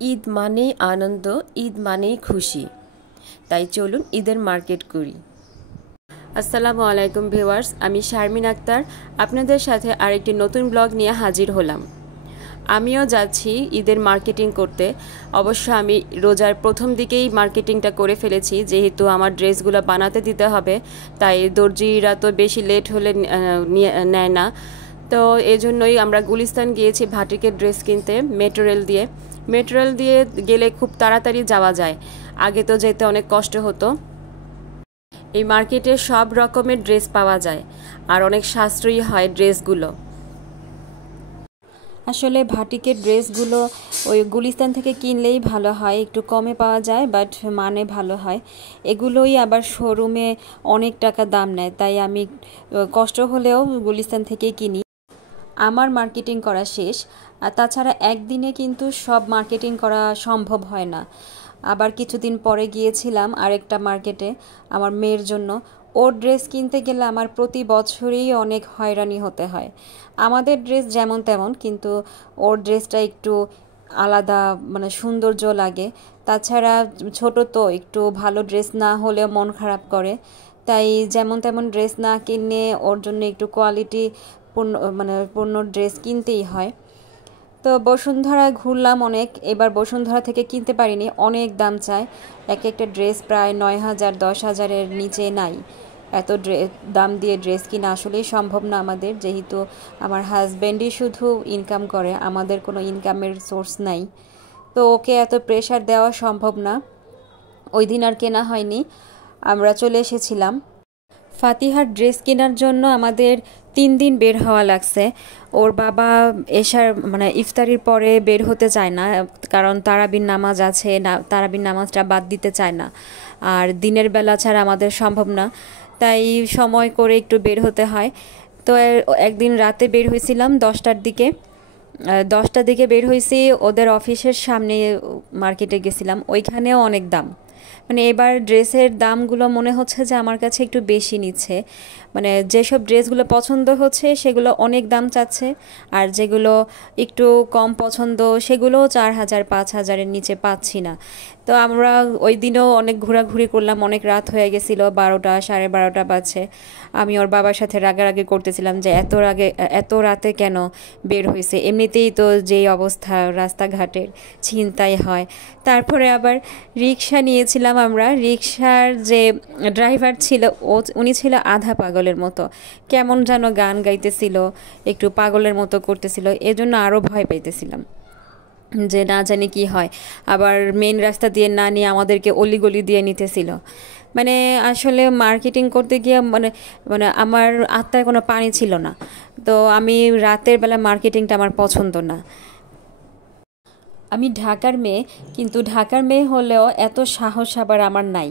ঈদ মানেই আনন্দ, ঈদ মানেই খুশি। তাই চলুন ঈদের মার্কেট করি। আসসালামু আলাইকুম ভিউয়ার্স, আমি শারমিন আক্তার আপনাদের সাথে আরেকটি নতুন ব্লগ নিয়ে হাজির হলাম। আমিও যাচ্ছি ঈদের মার্কেটিং করতে। অবশ্য আমি রোজার প্রথম দিকেই মার্কেটিংটা করে ফেলেছি, যেহেতু আমার ড্রেসগুলো বানাতে দিতে হবে, তাই দর্জিরা তো বেশি লেট হলে নেয় না। তো এজন্যই আমরা গুলিস্তান গিয়েছি ভাটিকের ড্রেস কিনতে মেটেরিয়াল দিয়ে গেলে খুব তাড়াতাড়ি যাওয়া যায়। আগে তো যেতে অনেক কষ্ট হতো। এই মার্কেটে সব রকমের ড্রেস পাওয়া যায় আর অনেক সাশ্রয়ী হয় ড্রেসগুলো। আসলে ভাটিকের ড্রেসগুলো ওই গুলিস্তান থেকে কিনলেই ভালো হয়, একটু কমে পাওয়া যায়, বাট মানে ভালো হয়। এগুলোই আবার শোরুমে অনেক টাকা দাম নেয়, তাই আমি কষ্ট হলেও গুলিস্তান থেকেই কিনি। আমার মার্কেটিং করা শেষ, আর তাছাড়া একদিনে কিন্তু সব মার্কেটিং করা সম্ভব হয় না। আবার কিছুদিন পরে গিয়েছিলাম আরেকটা মার্কেটে আমার মেয়ের জন্য। ওর ড্রেস কিনতে গেলে আমার প্রতি বছরই অনেক হয়রানি হতে হয়। আমাদের ড্রেস যেমন তেমন, কিন্তু ওর ড্রেসটা একটু আলাদা, মানে সৌন্দর্য লাগে। তাছাড়া ছোট তো, একটু ভালো ড্রেস না হলেও মন খারাপ করে। তাই যেমন তেমন ড্রেস না কিনে ওর জন্য একটু কোয়ালিটি পূর্ণ ড্রেস কিনতেই হয়। তো বসুন্ধরা ঘুরলাম অনেক, এবার বসুন্ধরা থেকে কিনতে পারিনি, অনেক দাম চায়। এক একটা ড্রেস প্রায় 9,000 10,000-এর নিচে নাই। এত দাম দিয়ে ড্রেস কিনা আসলেই সম্ভব না আমাদের, যেহেতু আমার হাজব্যান্ডই শুধু ইনকাম করে, আমাদের কোনো ইনকামের সোর্স নাই। তো ওকে এত প্রেশার দেওয়া সম্ভব না। ওই দিন আর কেনা হয়নি, আমরা চলে এসেছিলাম। ফাতিহার ড্রেস কেনার জন্য আমাদের 3 দিন বের হওয়া লাগছে। ওর বাবা ইফতারির পরে বের হতে চায় না, কারণ তারাবির নামাজ আছে না, তারাবির নামাজটা বাদ দিতে চায় না। আর দিনের বেলা ছাড়া আমাদের সম্ভব না, তাই সময় করে একটু বের হতে হয়। তো একদিন রাতে বের হয়েছিলাম 10টার দিকে। 10টার দিকে বের হয়েছি, ওদের অফিসের সামনে মার্কেটে গেছিলাম, ওইখানেও অনেক দাম। মানে এবার ড্রেসের দামগুলো মনে হচ্ছে যে আমার কাছে একটু বেশি নিচ্ছে। মানে যেসব ড্রেসগুলো পছন্দ হচ্ছে সেগুলো অনেক দাম চাচ্ছে, আর যেগুলো একটু কম পছন্দ সেগুলোও 4,000 5,000-এর নিচে পাচ্ছি না। তো আমরা ওই দিনও অনেক ঘোরাঘুরি করলাম, অনেক রাত হয়ে গেছিল, 12টা 12:30 বাজছে। আমি ওর বাবার সাথে রাগারাগি করতেছিলাম যে এত রাতে কেন বের হয়েছে, এমনিতেই তো যেই অবস্থা রাস্তাঘাটের, ছিনতাই হয়। তারপরে আবার রিক্সা নিয়েছিলাম আমরা। রিক্সার যে ড্রাইভার ছিল উনি ছিল আধা পাগলের মতো, কেমন যেন গান গাইতেছিল, একটু পাগলের মতো করতেছিল, এজন্য আরও ভয় পাইতেছিলাম যে না জানি কি হয়। আবার মেন রাস্তা দিয়ে না নিয়ে আমাদেরকে অলিগলি দিয়ে নিতেছিল। মানে আসলে মার্কেটিং করতে গিয়ে মানে মানে আমার আত্মায় কোনো পানি ছিল না। তো আমি রাতের বেলা মার্কেটিংটা আমার পছন্দ না। আমি ঢাকার মেয়ে, কিন্তু ঢাকার মেয়ে হলেও এত সাহস আবার আমার নাই।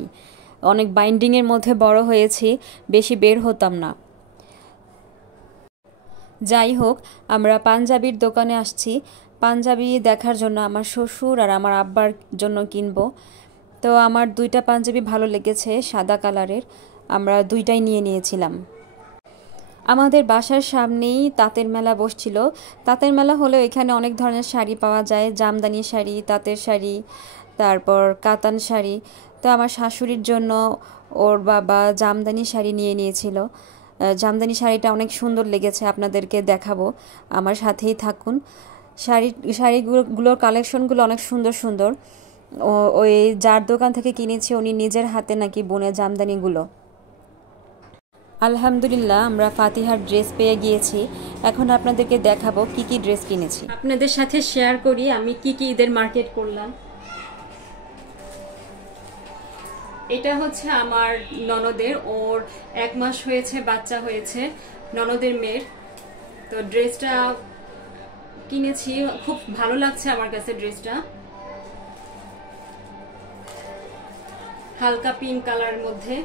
অনেক বাইন্ডিংয়ের মধ্যে বড় হয়েছি, বেশি বের হতাম না। যাই হোক, আমরা পাঞ্জাবির দোকানে আসছি পাঞ্জাবি দেখার জন্য, আমার শ্বশুর আর আমার আব্বার জন্য কিনবো। তো আমার 2টা পাঞ্জাবি ভালো লেগেছে, সাদা কালারের, আমরা 2টাই নিয়ে নিয়েছিলাম। আমাদের বাসার সামনেই তাঁতের মেলা বসছিল। তাঁতের মেলা হলেও এখানে অনেক ধরনের শাড়ি পাওয়া যায়, জামদানি শাড়ি, তাঁতের শাড়ি, তারপর কাতান শাড়ি। তো আমার শাশুড়ির জন্য ওর বাবা জামদানি শাড়ি নিয়ে নিয়েছিল। জামদানি শাড়িটা অনেক সুন্দর লেগেছে, আপনাদেরকে দেখাবো, আমার সাথেই থাকুন। শাড়িগুলোর কালেকশনগুলো অনেক সুন্দর সুন্দর। ওই যার দোকান থেকে কিনেছি উনি নিজের হাতে নাকি বুনে জামদানিগুলো। আলহামদুলিল্লাহ, আমরা ফাতিহার ড্রেস পেয়ে গিয়েছি। এখন আপনাদেরকে দেখাবো কি কি ড্রেস কিনেছি, আপনাদের সাথে শেয়ার করি আমি কি কি ঈদের মার্কেট করলাম। এটা হচ্ছে আমার ননদের, ওর 1 মাস হয়েছে, বাচ্চা হয়েছে, ননদের মেয়ের। তো ড্রেসটা কিনেছি, খুব ভালো লাগছে আমার কাছে ড্রেসটা, হালকা পিঙ্ক কালারের মধ্যে।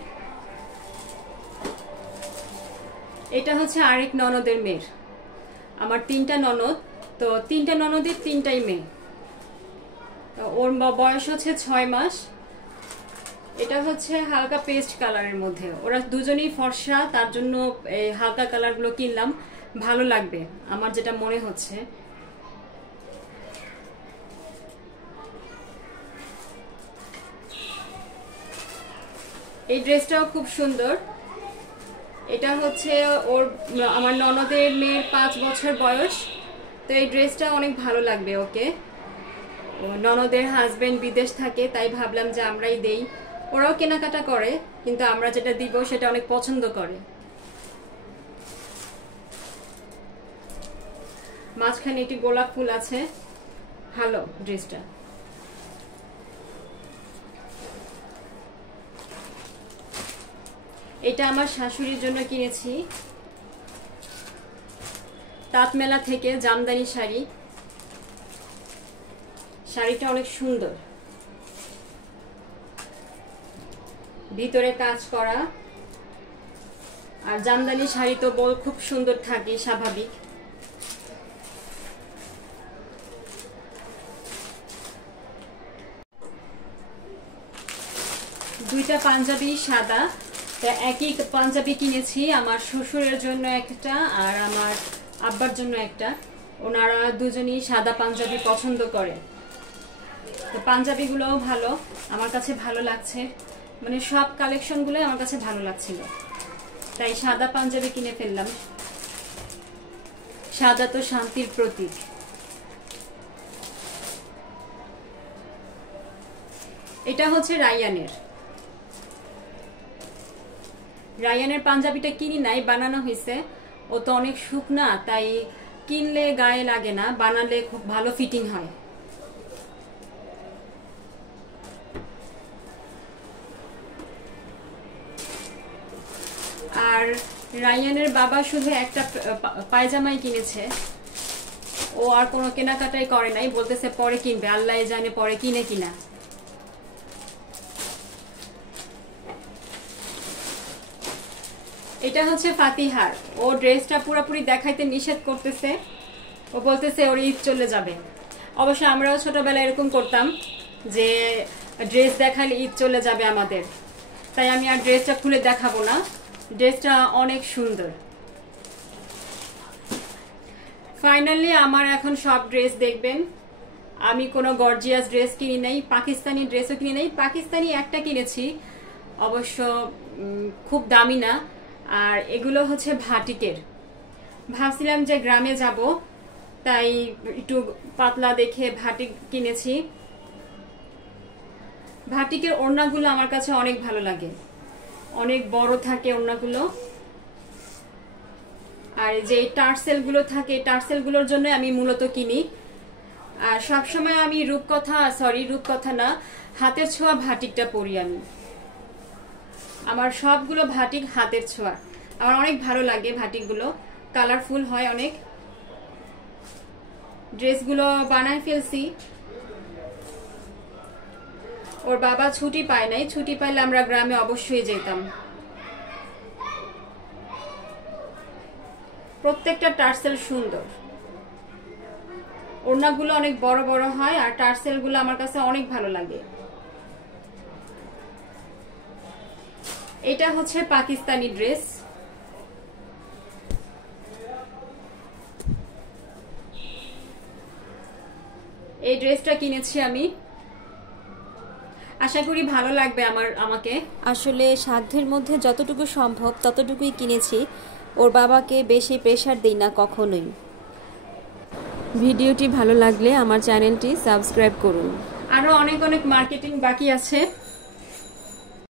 এটা হচ্ছে আরেক ননদের মেয়ের। আমার 3টা ননদ, তো 3টা ননদের 3টাই মেয়ে। ওর বয়স হচ্ছে 6 মাস। এটা হচ্ছে হালকা পেস্ট কালারের মধ্যে, ওরা দুজনেই ফর্সা, তার জন্য এই হালকা কালারগুলো কিনলাম, ভালো লাগবে আমার যেটা মনে হচ্ছে। এই ড্রেসটাও খুব সুন্দর। এটা হচ্ছে ওর আমার ননদের মেয়ের 5 বছর বয়স, তো এই ড্রেসটা অনেক ভালো লাগবে ওকে। ননদের হাজবেন্ড বিদেশ থাকে, তাই ভাবলাম যে আমরাই দেই। ওরাও কেনাকাটা করে, কিন্তু আমরা যেটা দিব সেটা অনেক পছন্দ করে। মাঝখানে একটি গোলাপ ফুল আছে, ভালো ড্রেসটা। এটা আমার শাশুড়ির জন্য কিনেছি তাঁতমেলা থেকে, জামদানি শাড়ি। শাড়িটা অনেক সুন্দর, ভিতরে কাজ করা। আর জামদানি শাড়ি তো বল খুব সুন্দর থাকে, স্বাভাবিক। দুইটা পাঞ্জাবি সাদা, একই পাঞ্জাবি কিনেছি, আমার শ্বশুরের জন্য একটা আর আমার আব্বার জন্য একটা। ওনারা দুজনই সাদা পাঞ্জাবি পছন্দ করে, তো পাঞ্জাবিগুলোও ভালো, আমার কাছে ভালো লাগছে। মানে সব কালেকশনগুলোই আমার কাছে ভালো লাগছিল, তাই সাদা পাঞ্জাবি কিনে ফেললাম। সাদা তো শান্তির প্রতীক। এটা হচ্ছে রায়ানের পাঞ্জাবিটা কিনি নাই, বানানো হয়েছে। ও তো অনেক শুকনা, তাই কিনলে গায়ে লাগে না, বানালে খুব ভালো ফিটিং হয়। আর রায়ানের বাবা শুধু একটা পায়জামাই কিনেছে, ও আর কোনো কেনাকাটাই করে নাই, বলতেছে পরে কিনবে, আল্লাহ জানে পরে কিনে কিনা। এটা হচ্ছে ফাতিহার, ও ড্রেসটা পুরোপুরি দেখাইতে নিষেধ করতেছে। ও বলতেছে ওর ঈদ চলে যাবে। অবশ্য আমরাও ছোটবেলায় এরকম করতাম যে ড্রেস দেখালে ঈদ চলে যাবে আমাদের, তাই আমি আর ড্রেসটা খুলে দেখাবো না। ড্রেসটা অনেক সুন্দর। ফাইনালি আমার এখন সব ড্রেস দেখবেন। আমি কোনো গর্জিয়াস ড্রেস কিনি নাই, পাকিস্তানি ড্রেসও কিনি নাই। পাকিস্তানি একটা কিনেছি, অবশ্য খুব দামি না। আর এগুলো হচ্ছে ভাটিকের। ভাবছিলাম যে গ্রামে যাব, তাই একটু পাতলা দেখে ভাটিক কিনেছি। ভাটিকের ওড়নাগুলো আমার কাছে অনেক ভালো লাগে, অনেক বড় থাকে ওড়নাগুলো। আর যে টার্সেল গুলো থাকে, টার্সেল গুলোর জন্য আমি মূলত কিনি। আর সবসময় আমি রূপকথা না, হাতের ছোঁয়া ভাটিকটা পরি আমি। আমার সবগুলো ভাটিক হাতের ছোঁয়া, আমার অনেক ভালো লাগে। ভাটিকগুলো কালারফুল হয় অনেক। ড্রেসগুলো বানায় ফেলছি। ওর বাবা ছুটি পায় নাই, ছুটি পাইলে আমরা গ্রামে অবশ্যই যেতাম। প্রত্যেকটা টার্সেল সুন্দর, ওড়নাগুলো অনেক বড় বড় হয়, আর টার্সেল গুলো আমার কাছে অনেক ভালো লাগে। এটা হচ্ছে পাকিস্তানি ড্রেস। এই ড্রেসটা কিনেছি আমি, আশা করি ভালো লাগবে আমাকে। আসলে সাধ্যের মধ্যে যতটুকু সম্ভব ততটুকুই কিনেছি। ওর বাবাকে বেশি প্রেশার দেই না কখনোই। ভিডিওটি ভালো লাগলে আমার চ্যানেলটি সাবস্ক্রাইব করুন। আরো অনেক অনেক মার্কেটিং বাকি আছে।